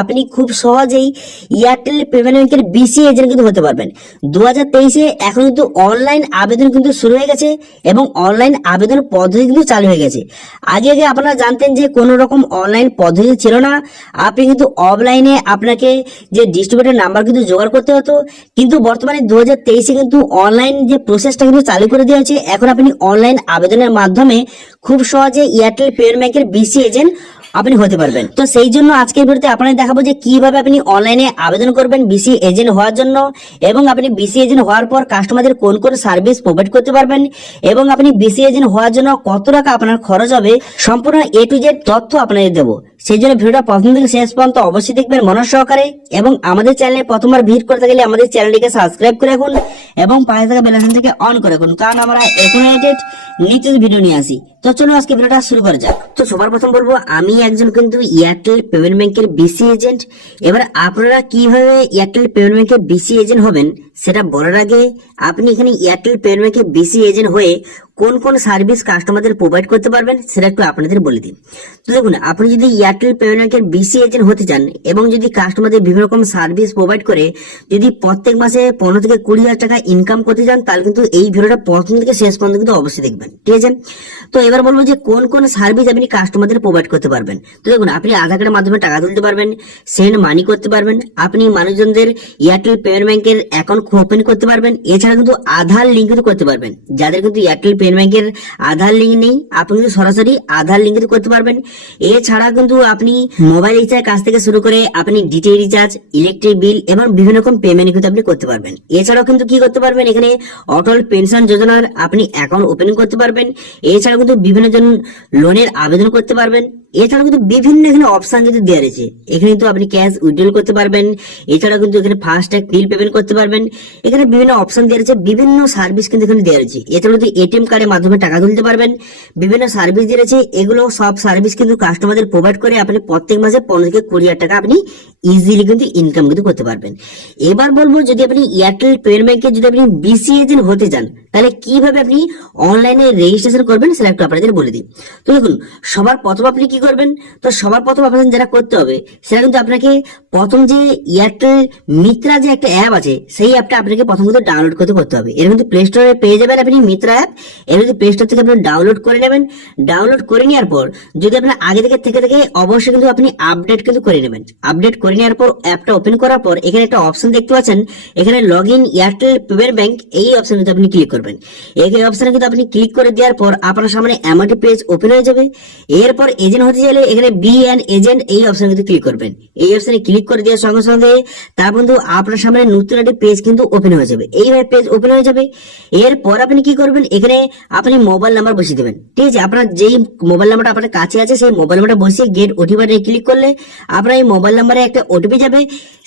আপনি খুব সহজেই এয়ারটেল পেমেন্ট ব্যাংকের বিসি এজেন্ট কিন্তু হতে পারবেন। 2023-এ এখন কিন্তু অনলাইন আবেদন কিন্তু শুরু হয়ে গেছে এবং অনলাইন আবেদন পদ্ধতি কিন্তু চালু হয়ে গেছে। আগে আগে আপনারা জানতেন যে কোনো রকম অনলাইন পদ্ধতি ছিল না, আপনি কিন্তু অফলাইনে আপনাকে যে ডিস্ট্রিবিউটর নাম্বার কিন্তু জোগাড় করতে হতো। কিন্তু বর্তমানে 2023-এ কিন্তু অনলাইন যে প্রসেসটা কিন্তু চালু করে দেওয়া হয়েছে। এখন আপনি অনলাইন আবেদনের মাধ্যমে খুব সহজে এয়ারটেল পেমেন্ট ব্যাংকের বিসি এজেন্ট আপনি হতে পারবেন। তো সেই জন্য আজকের ভিডিওতে আপনাদের দেখাবো যে কিভাবে আপনি অনলাইনে আবেদন করবেন বিসি এজেন্ট হওয়ার জন্য, এবং আপনি বিসি এজেন্ট হওয়ার পর কাস্টমারদের কোন কোন সার্ভিস প্রোভাইড করতে পারবেন, এবং আপনি বিসি এজেন্ট হওয়ার জন্য কত টাকা আপনার খরচ হবে, সম্পূর্ণ এ টু জেড তথ্য আপনাদের দেবো। সেই জন্য ভিডিওটা প্রথম থেকে শেষ পর্যন্ত অবশ্যই দেখবেন মনোযোগ সহকারে, এবং আমাদের চ্যানেলে প্রথমবার ভিজিট করতে গেলে আমাদের চ্যানেলটিকে সাবস্ক্রাইব করে রাখুন এবং পাশে থাকা বেল আইকনটিকে অন করে রাখুন, কারণ আমরা এখন নিত্য ভিডিও নিয়ে আসি। তো চলুন আজকে ভিডিওটা শুরু করা যাক। তো সবার প্রথম বলবো, আমি একজন কিন্তু এয়ারটেল পেমেন্ট ব্যাংকের বিসি এজেন্ট। এবার আপনারা কিভাবে এয়ারটেল পেমেন্ট ব্যাংকের বিসি এজেন্ট হবেন সেটা বলার আগে, আপনি এখানে এয়ারটেল পেমেন্ট ব্যাংকের বিসি এজেন্ট হয়ে কোন কোন সার্ভিস কাস্টমারদের প্রোভাইড করতে পারবেন সেটা একটু আপনাদের বলে দিই। তো দেখুন, আপনি যদি এয়ারটেল পেমেন্ট ব্যাংকের বিসি এজেন্ট হতে চান এবং যদি কাস্টমারদের বিভিন্ন রকম সার্ভিস প্রোভাইড করে যদি প্রত্যেক মাসে 15 থেকে 20,000 টাকা ইনকাম করতে চান, তাহলে কিন্তু এই ভিডিওটা প্রথম থেকে শেষ পর্যন্ত কিন্তু অবশ্যই দেখবেন, ঠিক আছে? তো এবার বলবো যে কোন কোন সার্ভিস আপনি কাস্টমারদের প্রোভাইড করতে পারবেন। তো দেখুন, আপনি আধার কার্ডের মাধ্যমে টাকা তুলতে পারবেন, সেন্ড মানি করতে পারবেন, আপনি মানুষজনদের এয়ারটেল পেমেন্ট ব্যাংকের অ্যাকাউন্ট ওপেন করতে পারবেন, এছাড়া কিন্তু আধার লিঙ্ক কিন্তু করতে পারবেন। যাদের কিন্তু এয়ারটেল পেমেন্ট ব্যাংকের আধার লিঙ্ক নেই, আপনি কিন্তু সরাসরি আধার লিঙ্ক কিন্তু করতে পারবেন। এছাড়া কিন্তু আপনি মোবাইল রিচার্জ কাজ থেকে শুরু করে আপনি ডিটিএইচ রিচার্জ, ইলেকট্রিক বিল এবং বিভিন্ন রকম পেমেন্ট কিন্তু আপনি করতে পারবেন। এছাড়াও কিন্তু কি করতে পারবেন, এখানে অটল পেনশন যোজনার আপনি অ্যাকাউন্ট ওপেন করতে পারবেন। এছাড়া কিন্তু বিভিন্ন জন লোনের আবেদন করতে পারবেন। এছাড়া কিন্তু বিভিন্ন এখানে অপশন যদি দেওয়া রয়েছে, এখানে কিন্তু আপনি ক্যাশ উইথড্রল করতে পারবেন। এছাড়া কিন্তু এখানে ফাস্ট্যাগ বিল পেমেন্ট করতে পারবেন। এখানে বিভিন্ন অপশন দেওয়া রয়েছে, বিভিন্ন সার্ভিস কিন্তু এখানে দেওয়া রয়েছে। এছাড়া কিন্তু এটিএম কার্ডের মাধ্যমে টাকা তুলতে পারবেন, বিভিন্ন সার্ভিস দিয়ে রয়েছে। এগুলো সব সার্ভিস কিন্তু কাস্টমারদের প্রোভাইড করে আপনি প্রত্যেক মাসে 15 থেকে 20,000 টাকা আপনি ইজিলি কিন্তু ইনকাম কিন্তু করতে পারবেন। এবার বলবো, যদি আপনি এয়ারটেল পেমেন্ট ব্যাংকে যদি আপনি বিসি এজেন্ট হতে চান, তাহলে কিভাবে আপনি অনলাইনে রেজিস্ট্রেশন করবেন সেটা একটু আপনাদের বলে দিই। তো দেখুন, সবার প্রথম আপনি কি করবেন, তো সবার প্রথম আপনাদের যেটা করতে হবে সেটা কিন্তু আপনাকে প্রথম যে এয়ারটেল মিত্রা যে একটা অ্যাপ আছে, সেই অ্যাপটা আপনাকে প্রথম কিন্তু ডাউনলোড করতে হবে। এর কিন্তু প্লে স্টোরে পেয়ে যাবেন আপনি মিত্রা অ্যাপ। এর কিন্তু প্লে স্টোর থেকে আপনি ডাউনলোড করে নেবেন। ডাউনলোড করে নেওয়ার পর যদি আপনার আগে থেকে অবশ্যই কিন্তু আপনি আপডেট কিন্তু করে নেবেন। আপডেট করে নেওয়ার পর অ্যাপটা ওপেন করার পর এখানে একটা অপশন দেখতে পাচ্ছেন, এখানে log in Airtel payment bank, এই অপশন কিন্তু আপনি ক্লিক করবেন। এই অপশনে কিন্তু আপনি ক্লিক করে দেওয়ার পর আপনার সামনে এমআরটি পেজ ওপেন হয়ে যাবে। এরপর এজেন্ট হতে চাইলে এখানে বি অ্যান এজেন্ট, এই অপশনে কিন্তু ক্লিক করবেন। এই অপশনে ক্লিক করে দেওয়ার সঙ্গে সঙ্গে তার কিন্তু আপনার সামনে নতুন একটি পেজ কিন্তু ওপেন হয়ে যাবে। এইভাবে পেজ ওপেন হয়ে যাবে। এরপর আপনি কি করবেন, এখানে আপনি মোবাইল নাম্বার বসিয়ে দেবেন, ঠিক আছে? আপনার যেই মোবাইল নাম্বারটা আপনার কাছে আছে সেই মোবাইল নাম্বারটা বসিয়ে গেট ওটিপি বাটনে ক্লিক করলে আপনার এই মোবাইল নাম্বারে একটা ওটিপি যাবে।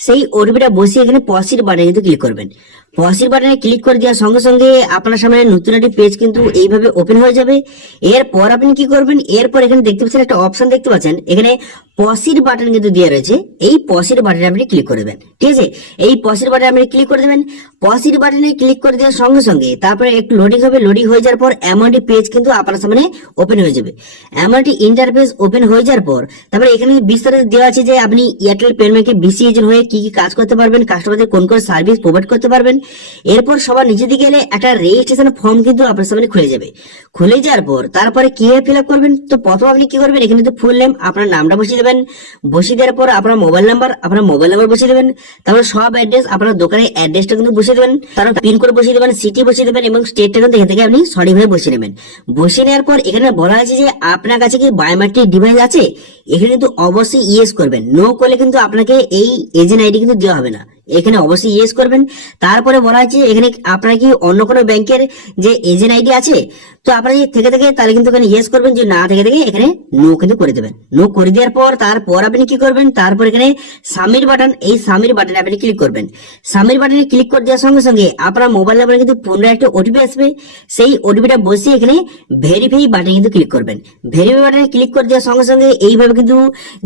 সেই ওটিপিটা বসিয়ে এখানে প্রসিড বাটনে কিন্তু ক্লিক করবেন। প্রসিড বাটনে ক্লিক করে দেওয়ার সঙ্গে সঙ্গে আপনার সামনে নতুন একটি পেজ কিন্তু এইভাবে ওপেন হয়ে যাবে। এরপর আপনি কি করবেন, এরপর এখানে দেখতে পাচ্ছেন একটা অপশন দেখতে পাচ্ছেন, এখানে প্রসিড বাটন কিন্তু দেওয়া রয়েছে। এই প্রসিড বাটনে আপনি ক্লিক করে দেবেন, ঠিক আছে? এই প্রসিড বাটনে আপনি ক্লিক করে দেবেন। প্রসিড বাটনে ক্লিক করে দেওয়ার সঙ্গে সঙ্গে তারপরে একটু লোডিং হবে। লোডিং হয়ে যাওয়ার পর এমনটি পেজ কিন্তু আপনার সামনে ওপেন হয়ে যাবে। এমনটি ইন্টারফেস ওপেন হয়ে যাওয়ার পর তারপরে এখানে বিস্তারিত দেওয়া আছে যে আপনি এয়ারটেল পেমেন্ট ব্যাংকে বিসি এজেন্ট হয়ে কি কি কাজ করতে পারবেন, কাস্টমারদের কোন কোন সার্ভিস প্রোভাইড করতে পারবেন। এরপর সবার নিচের দিকে গেলে একটা রেজিস্ট্রেশন ফর্ম কিন্তু আপনার সামনে খুলে যাবে। খুলে যাওয়ার পর তারপরে কিভাবে ফিল আপ করবেন, তো প্রথম আপনি কি করবেন, এখানে তো ফুল নেম, আপনার নামটা বসিয়ে দেবেন। বসিয়ে দেওয়ার পর আপনার মোবাইল নাম্বার বসিয়ে দেবেন। তারপর সব অ্যাড্রেস, আপনার দোকানের অ্যাড্রেসটা কিন্তু বসিয়ে দেবেন। তারপর পিনকোড বসিয়ে দেবেন, সিটি বসিয়ে দেবেন এবং স্টেটটা কিন্তু এখান থেকে আপনি সঠিকভাবে বসিয়ে নেবেন। বসিয়ে নেওয়ার পর এখানে বলা আছে যে আপনার কাছে কি বায়োমেট্রিক ডিভাইস আছে, এখানে কিন্তু অবশ্যই ইয়েস করবেন। নো করলে কিন্তু আপনাকে এই এজেন্ট আইডি কিন্তু দেওয়া হবে না। এখানে অবশ্যই ইয়েস করবেন। তারপরে বলা আছে এখানে আপনার কি অন্য কোনো ব্যাংকের যে এজেন্ট আইডি আছে, তো আপনার যদি থেকে তাহলে কিন্তু এখানে ইয়েস করবেন, যে না থেকে এখানে নো কিন্তু করে দেবেন। নো করে দেওয়ার পর তারপর আপনি কি করবেন, তারপর এখানে সাবমিট বাটন, এই সাবমিট বাটনে আপনি ক্লিক করবেন। সাবমিট বাটনে ক্লিক করে দেওয়ার সঙ্গে সঙ্গে আপনার মোবাইল নাম্বারে কিন্তু পুনরায় একটা ওটিপি আসবে। সেই ওটিপিটা বসিয়ে এখানে ভেরিফাই বাটনে কিন্তু ক্লিক করবেন। ভেরিফাই বাটনে ক্লিক করে দেওয়ার সঙ্গে সঙ্গে এইভাবে কিন্তু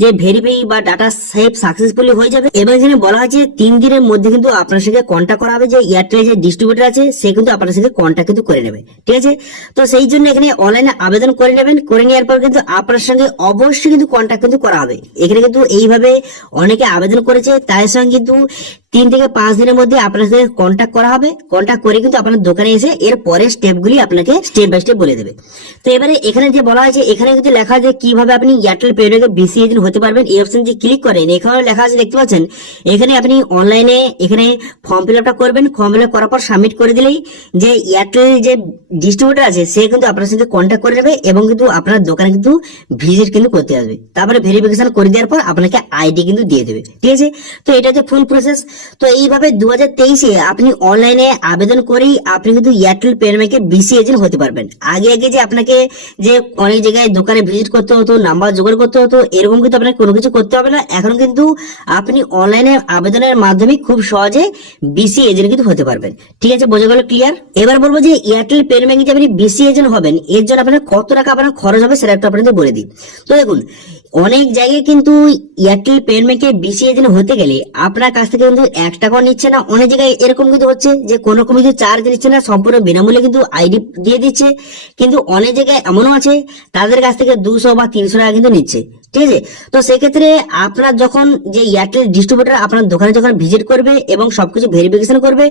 যে ভেরিফাই বা ডাটা সেভ সাকসেসফুলি হয়ে যাবে। এবং এখানে বলা হয়েছে 3 দিনের মধ্যে কিন্তু আপনার সঙ্গে কন্ট্যাক্ট করা হবে, যে এয়ারটেলের যে ডিস্ট্রিবিউটর আছে সে কিন্তু আপনার সঙ্গে কন্ট্যাক্ট কিন্তু করে নেবে। ঠিক আছে, তো সেই জন্য এখানে অনলাইনে আবেদন করে নেবেন। করে নেওয়ার পর কিন্তু আপনার সঙ্গে অবশ্যই কিন্তু কন্ট্যাক্ট কিন্তু করা হবে। এখানে কিন্তু এইভাবে অনেকে আবেদন করেছে, তার সঙ্গে কিন্তু 3 থেকে 5 দিনের মধ্যে আপনার সাথে কন্ট্যাক্ট করা হবে। কন্ট্যাক্ট করে কিন্তু আপনার দোকানে এসে এর পরের স্টেপগুলি আপনাকে স্টেপ বাই স্টেপ বলে দেবে। তো এবারে এখানে যে বলা হয়েছে, এখানে কিন্তু লেখা আছে কিভাবে আপনি এয়ারটেল পেমেন্টে বিসি এজেন্ট হতে পারবেন। এই অপশন যে ক্লিক করেন, এখানে লেখা আছে দেখতে পাচ্ছেন, এখানে আপনি অনলাইনে এখানে ফর্ম ফিল আপটা করবেন। ফর্ম ফিল আপ করার পর সাবমিট করে দিলেই যে এয়ারটেল যে ডিস্ট্রিবিউটর আছে সে কিন্তু আপনার সাথে কন্ট্যাক্ট করে নেবে এবং কিন্তু আপনার দোকানে কিন্তু ভিজিট কিন্তু করতে আসবে। তারপরে ভেরিফিকেশন করে দেওয়ার পর আপনাকে আইডি কিন্তু দিয়ে দেবে। ঠিক আছে, তো এটা হচ্ছে ফুল প্রসেস। তো এইভাবে 2023-এ আপনি অনলাইনে আবেদন করেই আপনি কিন্তু এয়ারটেল পেমেন্টে বিসি এজেন্ট হতে পারবেন। আগে আগে যে আপনাকে যে অনেক জায়গায় দোকানে ভিজিট করতে হতো, নাম্বার জোগাড় করতে হতো, এরকম কিন্তু আপনাকে কোনো কিছু করতে হবে না। এখন কিন্তু আপনি অনলাইনে আবেদনের মাধ্যমে খুব সহজে বিসি এজেন্ট কিন্তু হতে পারবেন। ঠিক আছে, বোঝা গেল? ক্লিয়ার? এবার বলবো যে এয়ারটেল পেমেন্টে যে আপনি বিসি এজেন্ট হবেন, এর জন্য আপনার কত টাকা আপনার খরচ হবে সেটা একটু আপনাদের বলে দিই। তো দেখুন, অনেক জায়গায় কিন্তু এয়ারটেল পেমেন্টে বিসি এজেন্ট হতে গেলে আপনার কাছ থেকে কিন্তু 1 টাকাও নিচ্ছে না। অনেক জায়গায় এরকম কিন্তু হচ্ছে যে কোনো রকম কিন্তু চার্জ নিচ্ছে না, সম্পূর্ণ বিনামূল্যে কিন্তু আইডি দিয়ে দিচ্ছে। কিন্তু অনেক জায়গায় এমনও আছে তাদের কাছ থেকে 200 বা 300 টাকা কিন্তু নিচ্ছে। ঠিক আছে, তো সেক্ষেত্রে আপনার যখন যে এয়ারটেল ডিস্ট্রিবিউটর আপনার দোকানে যখন ভিজিট করবে এবং সবকিছু ভেরিফিকেশন করবে,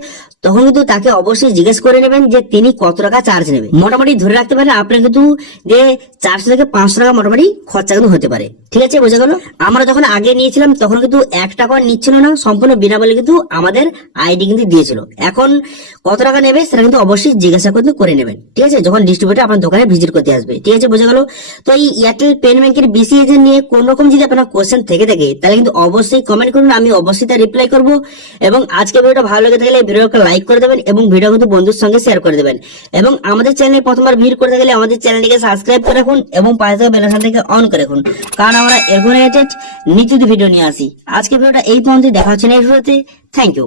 তখন কিন্তু তাকে অবশ্যই জিজ্ঞেস করে নেবেন যে তিনি কত টাকা চার্জ নেবে। মোটামুটি ধরে রাখতে পারেন আপনার কিন্তু যে 400 থেকে 500 টাকা মোটামুটি খরচা কিন্তু হতে পারে। ঠিক আছে, বোঝা গেল? আমরা যখন আগে নিয়েছিলাম তখন কিন্তু 1 টাকা নিচ্ছিল না, সম্পূর্ণ বিনামূল্যে কিন্তু আমাদের আইডি কিন্তু দিয়েছিল। এখন কত টাকা নেবে সেটা কিন্তু অবশ্যই জিজ্ঞাসা কিন্তু করে নেবেন। ঠিক আছে, যখন ডিস্ট্রিবিউটর আপনার দোকানে ভিজিট করতে আসবে। ঠিক আছে, বোঝা গেল? তো এই এয়ারটেল পেমেন্টের বিসি এজেন্ট নিয়ে কোন রকম যদি আপনার কোশ্চেন থেকে থাকে তাহলে কিন্তু অবশ্যই কমেন্ট করুন, আমি অবশ্যই তার রিপ্লাই করব। এবং আজকে ভিডিওটা ভালো লেগে থাকলে ভিডিওকে লাইক করে দেবেন এবং ভিডিও কিন্তু বন্ধুর সঙ্গে শেয়ার করে দেবেন। এবং আমাদের চ্যানেলে প্রথমবার ভিজিট করতে গেলে আমাদের চ্যানেলটিকে সাবস্ক্রাইব করে রাখুন এবং পাশে থাকা বেল আইকনটিকে অন করে রাখুন, কারণ আমরা এরকম নিত্য ভিডিও নিয়ে আসি। আজকে ভিডিওটা এই পর্যন্ত, দেখা হচ্ছে নেক্সট ভিডিওতে। Thank you.